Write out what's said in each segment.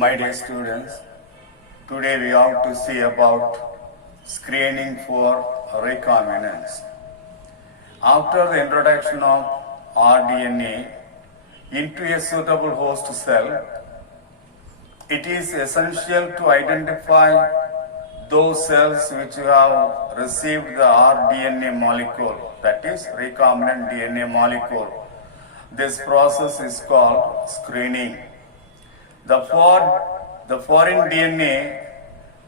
My dear students, today we have to see about screening for recombinants. After the introduction of rDNA into a suitable host cell, it is essential to identify those cells which have received the rDNA molecule, that is recombinant DNA molecule. This process is called screening. The foreign DNA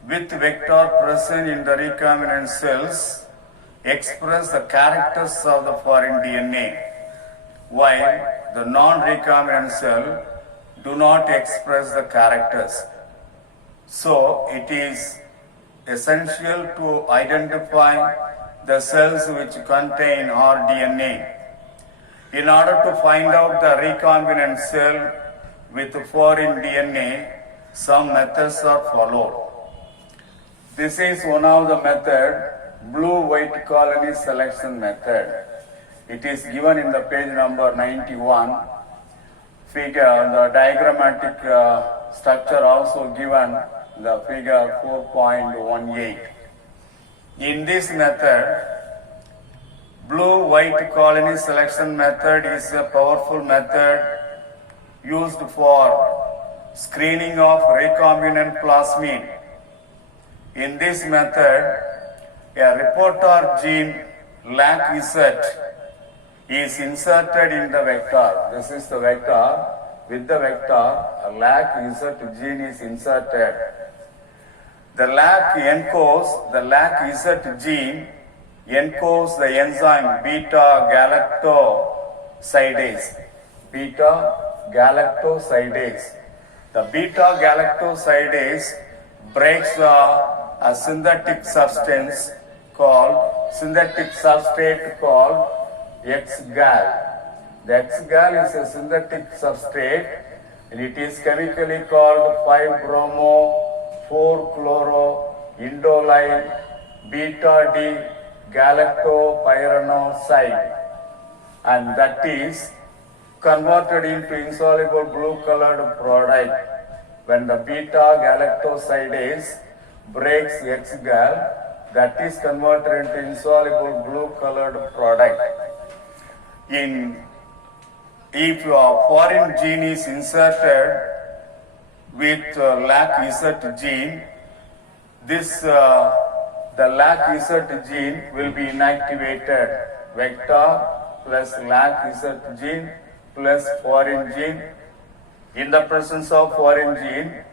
with vector present in the recombinant cells express the characters of the foreign DNA, while the non-recombinant cell do not express the characters. So it is essential to identify the cells which contain rDNA. In order to find out the recombinant cell with foreign DNA, some methods are followed. This is one of the method, blue-white colony selection method. It is given in the page number 91. Figure, the diagrammatic structure also given the figure 4.18. In this method, blue-white colony selection method is a powerful method used for screening of recombinant plasmid. In this method, a reporter gene LAC-Z is inserted in the vector. This is the vector. With the vector, a LAC-Z gene is inserted. The LAC-Z gene encodes the enzyme beta-galactosidase. The beta-galactosidase breaks a synthetic substrate called X-gal. The X-gal is a synthetic substrate and it is chemically called 5-bromo-4-chloro-indoline beta-D-galactopyranoside, and that is converted into insoluble blue-colored product. When the beta-galactosidase breaks X-gal, that is converted into insoluble blue-colored product. If your foreign gene is inserted with LAC-Z gene, the LAC-Z gene will be inactivated. Vector plus LAC-Z gene plus foreign gene. In the presence of foreign gene,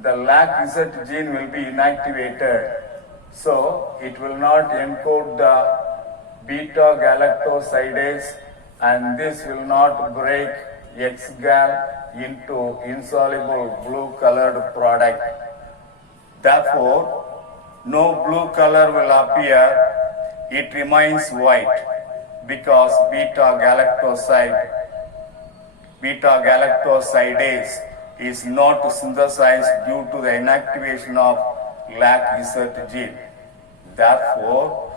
the LAC-Z gene will be inactivated. So it will not encode the beta-galactosidase, and this will not break X-gal into insoluble blue-colored product. Therefore, no blue color will appear. It remains white because beta-galactosidase is not synthesized due to the inactivation of LAC-Z gene. Therefore,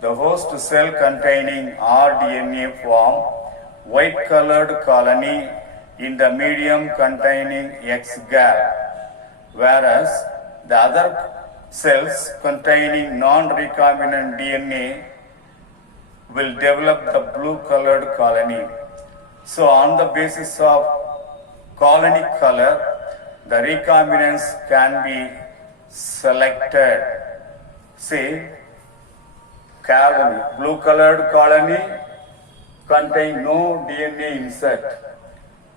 the host cell containing rDNA form white-colored colony in the medium containing X-gal, whereas the other cells containing non-recombinant DNA will develop the blue-colored colony. So on the basis of colony color, the recombinants can be selected. See, blue-colored colony contain no DNA insert.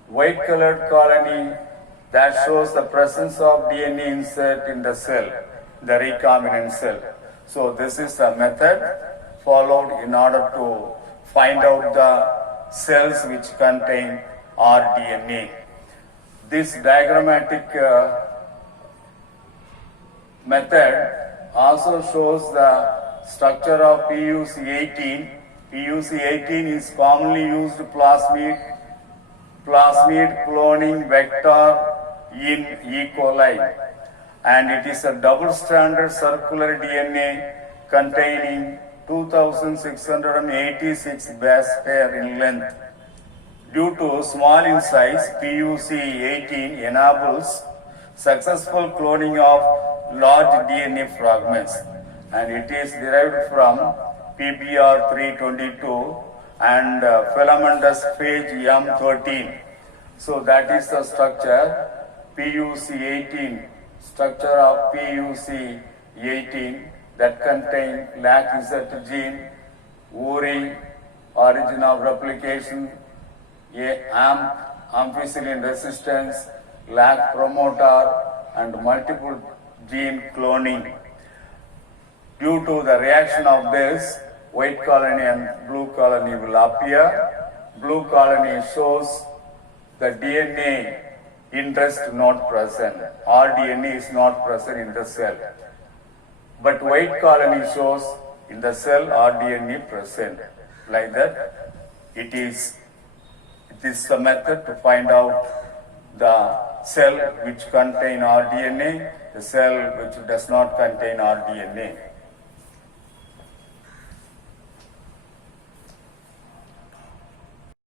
White-colored colony that shows the presence of DNA insert in the cell, the recombinant cell. So this is the method followed in order to find out the cells which contain rDNA. This diagrammatic method also shows the structure of PUC18. PUC18 is commonly used plasmid cloning vector in E. coli, and it is a double-stranded circular DNA containing 2686 base pair in length. Due to small in size, PUC18 enables successful cloning of large DNA fragments, and it is derived from PBR 322 and filamentous phage M13. So that is the structure PUC 18, structure of PUC 18 that contain LAC-Z gene, URI, origin of replication, ampicillin resistance, LAC promoter, and multiple gene cloning. Due to the reaction of this, white colony and blue colony will appear. Blue colony shows the DNA interest not present. rDNA is not present in the cell. But white colony shows in the cell rDNA present. Like that, it is the method to find out the cell which contain rDNA, the cell which does not contain rDNA.